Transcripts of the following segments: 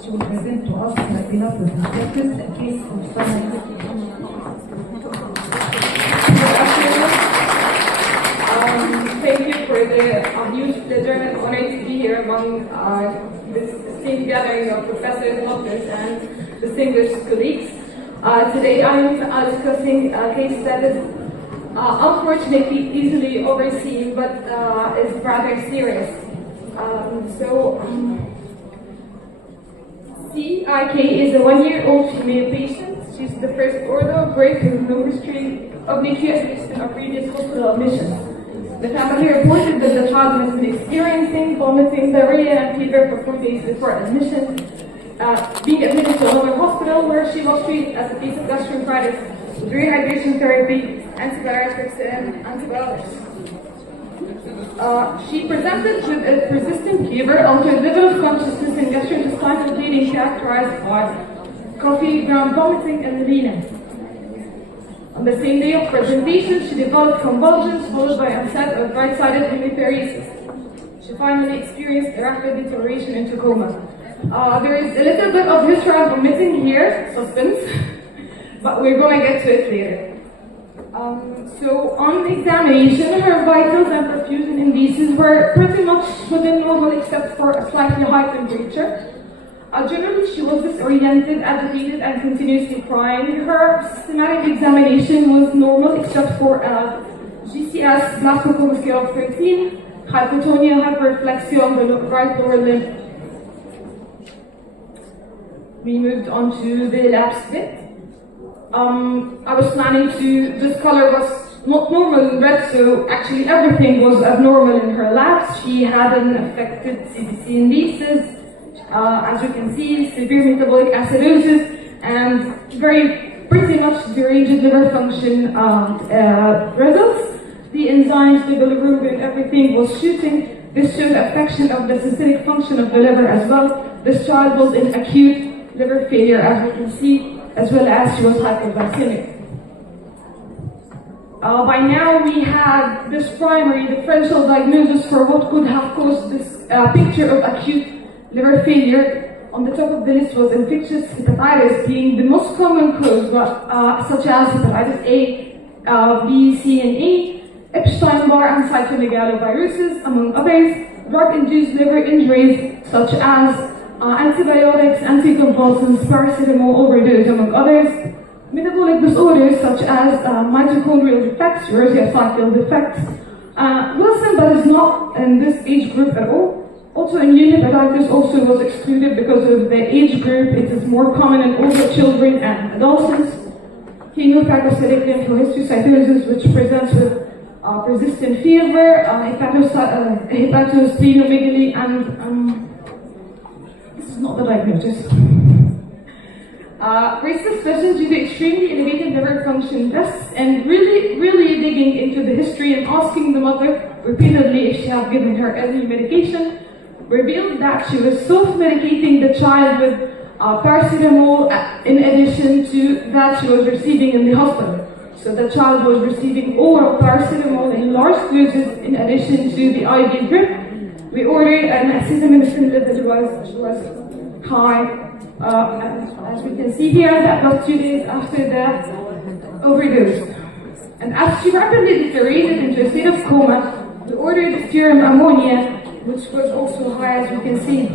She will present to us her enough perspectives, a case of Sara. Thank you for the huge pleasure and honor to be here among this esteemed gathering of professors, doctors, and distinguished colleagues. Today I am discussing a case that is unfortunately easily overseen, but is rather serious. CIK is a 1-year-old female patient. She's the first order of birth with no history of NICU admission or previous hospital admission. The family reported that the child has been experiencing vomiting, diarrhea, and fever for 4 days before admission, being admitted to another hospital where she was treated as a case of gastroenteritis with rehydration therapy, antibiotics, and antibiotics. She presented with a persistent fever, altered level of consciousness, and gastrointestinal bleeding characterized by coffee, ground vomiting, and melena. On the same day of presentation, she developed convulsions followed by onset of right-sided hemiparesis. She finally experienced a rapid deterioration into coma. There is a little bit of history I'm omitting here, suspense, but we're going to get to it later. So on examination, her vitals and perfusion indices were pretty much within normal except for a slightly high temperature. Generally, she was disoriented, agitated, and continuously crying. Her systematic examination was normal except for a GCS Glasgow Coma scale of 13, hypotonia, hyperreflexia on the right lower limb. We moved on to the labs bit. I was planning to, this color was not normal in red, so actually everything was abnormal in her labs. She had an affected CDC indices, as you can see, severe metabolic acidosis, and pretty much deranged liver function results. The enzymes, the bilirubin, everything was shooting. This showed affection of the synthetic function of the liver as well. This child was in acute liver failure, as we can see, as well as she was hypoglycemic. By now we had this primary differential diagnosis for what could have caused this picture of acute liver failure. On the top of the list was infectious hepatitis being the most common cause, such as hepatitis A, B, C, and E, Epstein-Barr and cytomegaloviruses, among others, drug-induced liver injuries such as antibiotics, anticonvulsants, paracetamol overdose, among others, metabolic disorders such as mitochondrial defects, urea cycle defects, Wilson, but is not in this age group at all. Autoimmune hepatitis also was excluded because of the age group. It is more common in older children and adolescents. Hemophagocytic lymphohistiocytosis, which presents with persistent fever, hepatosplenomegaly, and this is not the diagnosis. Raised suspicion due to extremely elevated liver function tests, and really digging into the history and asking the mother repeatedly if she had given her early medication, revealed that she was self-medicating the child with paracetamol in addition to that she was receiving in the hospital. So the child was receiving oral paracetamol in large doses in addition to the IV drip. We ordered an acetaminophen level was high. As we can see here, that was 2 days after the overdose. And as she rapidly deteriorated into a state of coma, we ordered serum ammonia, which was also high, as you can see.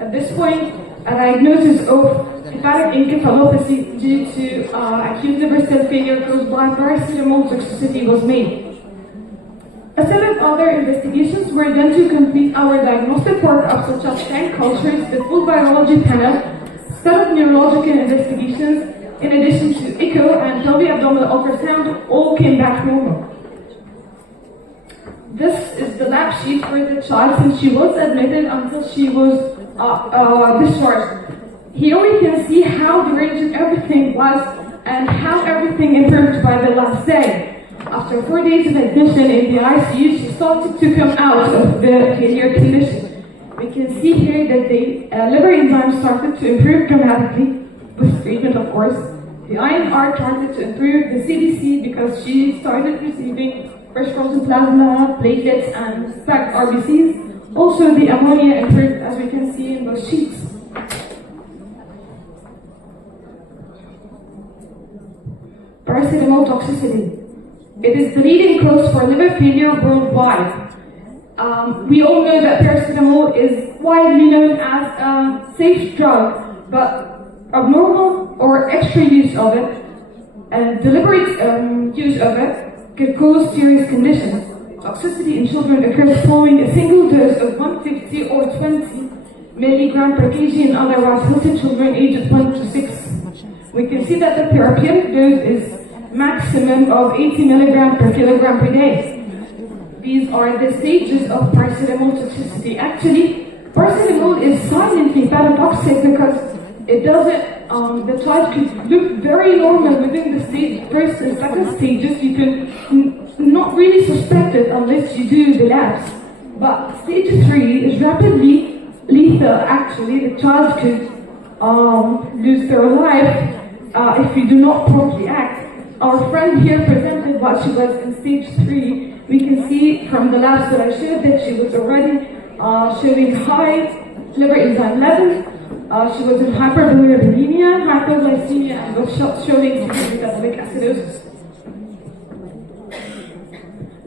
At this point, a diagnosis of hepatic encephalopathy due to acute liver cell failure caused by paracetamol toxicity was made. A set of other investigations were done to complete our diagnostic workup, such as tank cultures, the full virology panel, set of neurological investigations, in addition to echo and pelvic abdominal ultrasound, all came back normal. This is the lab sheet for the child since she was admitted until she was discharged. Here we can see how deranged everything was and how everything improved by the last day. After 4 days of admission in the ICU, she started to come out of the failure condition. We can see here that the liver enzymes started to improve dramatically with treatment, of course. The INR started to improve, the CDC, because she started receiving fresh frozen plasma, platelets, and packed RBCs. Also, the ammonia improved, as we can see in those sheets. Paracetamol toxicity. It is the leading cause for liver failure worldwide. We all know that paracetamol is widely known as a safe drug, but abnormal or extra use of it and deliberate use of it could cause serious conditions. Toxicity in children occurs following a single dose of 150 or 20 milligram per kg in otherwise healthy children aged 1 to 6. We can see that the therapeutic dose is maximum of 80 milligram per kilogram per day. These are the stages of paracetamol toxicity. Actually, paracetamol is silently paradoxic because it doesn't, the child could look very normal within the first and second stages. You can not really suspect it unless you do the labs. But stage 3 is rapidly lethal. Actually, the child could lose their life if you do not properly act. Our friend here presented what she was in stage 3. We can see from the labs that I showed that she was already showing high liver enzyme levels. She was in hyperbilirubinemia, hypoglycemia, and was showing metabolic acidosis.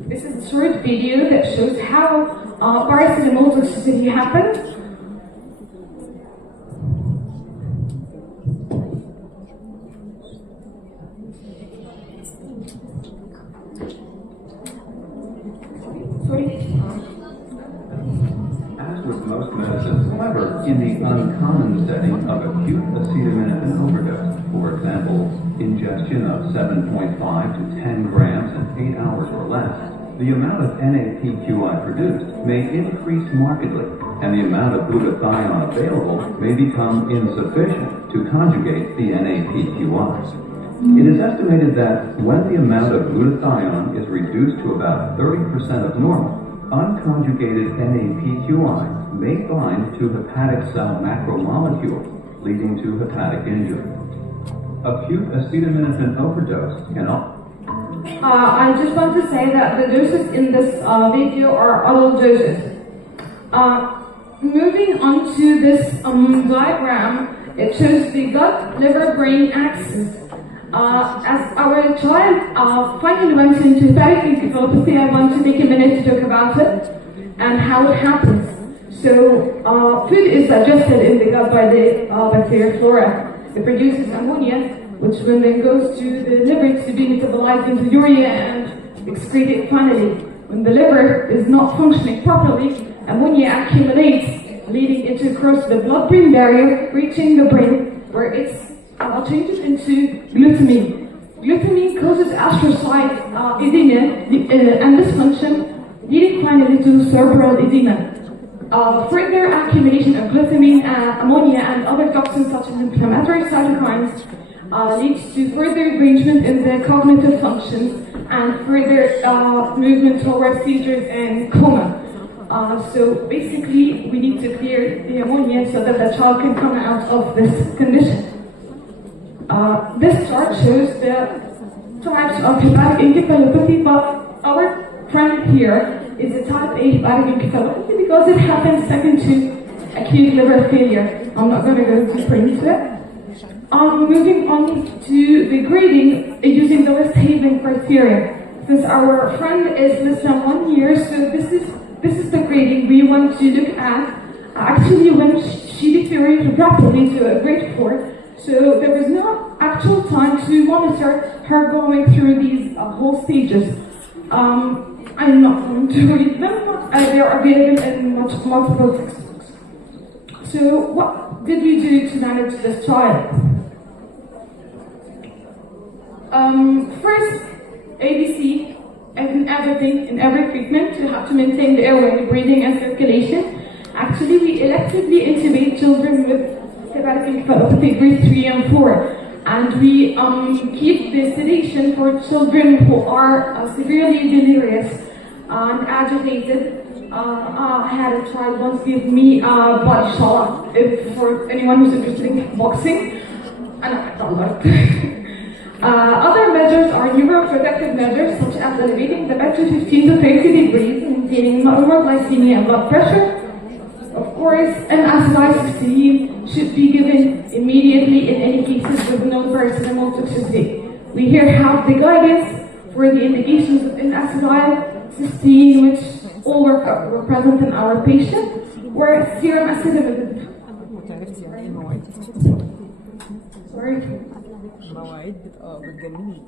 This is a short video that shows how paracetamol toxicity happens. As with most medicines, however, in the uncommon setting of acute acetaminophen overdose, for example, ingestion of 7.5 to 10 grams in 8 hours or less, the amount of NAPQI produced may increase markedly, and the amount of glutathione available may become insufficient to conjugate the NAPQI. It is estimated that when the amount of glutathione is reduced to about 30% of normal, unconjugated NAPQI may bind to hepatic cell macromolecules, leading to hepatic injury. Acute acetaminophen overdose can I just want to say that the doses in this video are adult doses. Moving on to this diagram, it shows the gut-liver-brain axis. As our child finally went into hepatic encephalopathy, I want to take a minute to talk about it and how it happens. So, food is digested in the gut by the bacterial flora. It produces ammonia, which will then goes to the liver to be metabolized into urea and excreted finally. When the liver is not functioning properly, ammonia accumulates, leading it across the blood-brain barrier, reaching the brain, where it's changes into glutamine. Glutamine causes astrocyte edema and dysfunction, leading finally to cerebral edema. Further accumulation of glutamine, ammonia, and other toxins such as inflammatory cytokines leads to further derangement in the cognitive functions and further movement towards seizures and coma. So basically, we need to clear the ammonia so that the child can come out of this condition. This chart shows the types of hepatic encephalopathy, but our friend here is a type A hepatic encephalopathy because it happens second to acute liver failure. I'm not going to go deeper into it. Moving on to the grading using the West Haven criteria. Since our friend is less than 1 year, so this is the grading we want to look at. Actually, when she deteriorated rapidly to a grade 4, so there was no actual time to monitor her going through these whole stages. I'm not going to read them, but they are available in multiple textbooks. So what did we do to manage this child? First, ABC, and everything in every treatment, you have to maintain the airway, breathing, and circulation. Actually, we electively intubate children with hepatic encephalopathy grade 3 and 4, and we keep the sedation for children who are severely delirious and agitated. I had a child once give me body shot for anyone who's interested in boxing, and I don't like it. Other measures are neuroprotective measures such as elevating the bed to 15 to 30 degrees, maintaining normal glycemia and blood pressure. Of course, an acidic should be given immediately in any cases with no paracetamol toxicity. We here have the guidance for the indications of N-acetylcysteine, which all were present in our patient, were serum acetaminophen. Sorry. مواعيد بتجنني.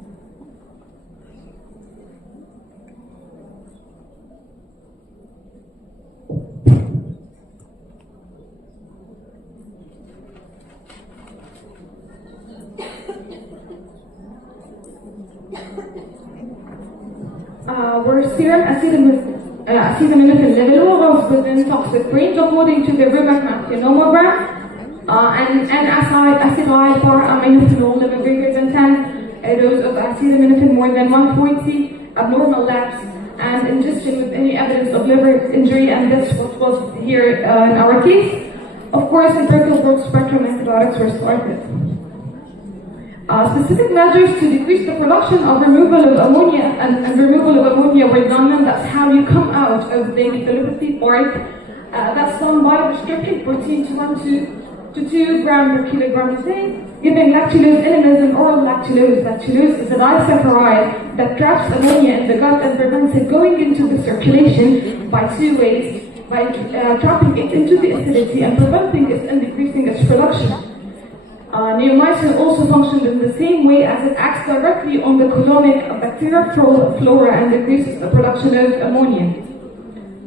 Where serum acetaminophen level was within toxic range according to the Rimac nomogram, and acetyl para-aminophenol level greater than 10, a dose of acetaminophen more than 140, abnormal labs, and ingestion with any evidence of liver injury, and that's what was here in our case. Of course, empirical broad-spectrum antibiotics were started. Specific measures to decrease the production of removal of ammonia and removal of ammonia were done, and that's how you come out of the encephalopathy part. That's done by restricting protein to 2 grams per kilogram a day, giving lactulose enemas and oral lactulose. Lactulose is a disaccharide that traps ammonia in the gut and prevents it going into the circulation by 2 ways, by trapping it into the acidity and preventing it and decreasing its production. Neomycin also functions in the same way as it acts directly on the colonic bacterial flora and decreases the production of ammonia.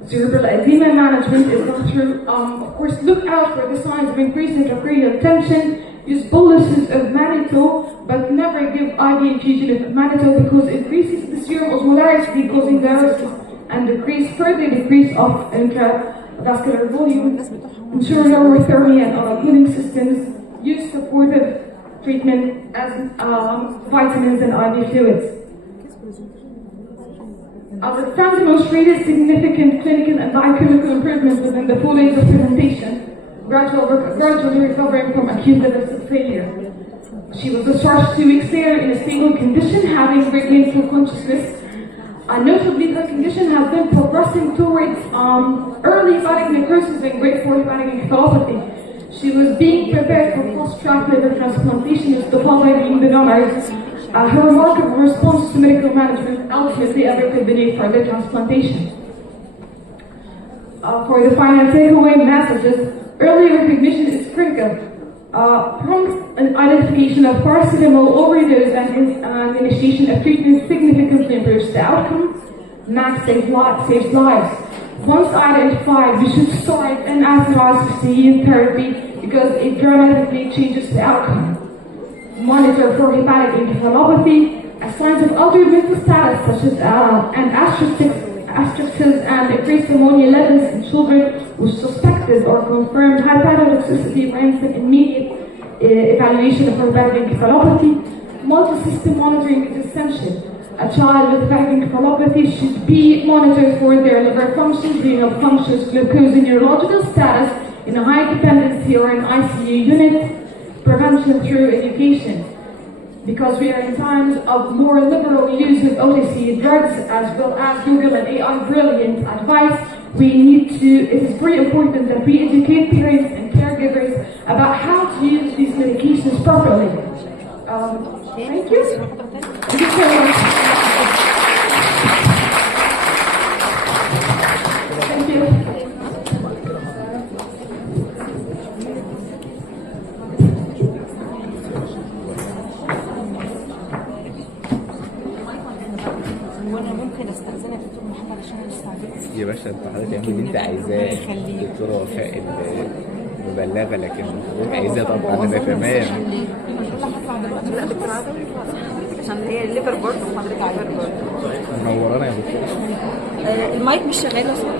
Cerebral edema management is done through, of course, look out for the signs of increased intracranial tension, use boluses of mannitol, but never give IV infusion of mannitol because it increases the serum osmolarity, causing viruses, and further decrease of intravascular volume. Ensure lower thermia and other cooling systems. Use supportive treatment as vitamins and IV fluids. Our trial demonstrated significant clinical and biochemical improvements within the 4 days of presentation, gradually recovering from acute liver failure. She was discharged 2 weeks later in a stable condition, having regained full consciousness. Notably, her condition has been progressing towards early hepatic necrosis and grade 4 hepatic encephalopathy. She was being prepared for post-track liver transplantation with the father being the donors. Her remarkable response to medical management ultimately accompanied further transplantation. For the final takeaway messages, early recognition is critical. Prompt identification of paracetamol overdose and initiation of treatment significantly improves the outcome. Max saves lives. Once identified, we should start an acetylcysteine therapy because it dramatically changes the outcome. Monitor for hepatic encephalopathy, signs of altered mental status such as astraxis and increased ammonia levels in children with suspected or confirmed hepatotoxicity warrants an immediate evaluation of hepatic encephalopathy. Multi-system monitoring is essential. A child with hepatic encephalopathy should be monitored for their liver functions, renal functions, glucose, and neurological status in a high dependency or an ICU unit. Prevention through education. Because we are in times of more liberal use of OTC drugs as well as Google and AI brilliant advice, it is very important that we educate parents and caregivers about how to use these medications properly. Thank you. Thank you so much. Thank you. وانا ممكن استاذنك دكتور محمد عشان انا استعجلت. يا باشا انت حضرتك اعمل اللي انت عايزاه. دكتوره وفاء المبلغه، لكن حضرتك عايزاه طبعا انا تمام. لا دكتور عشان هي الليفر برضه وحضرتك عارفه برضه. منورانا يا دكتور. المايك مش شغال اصلا.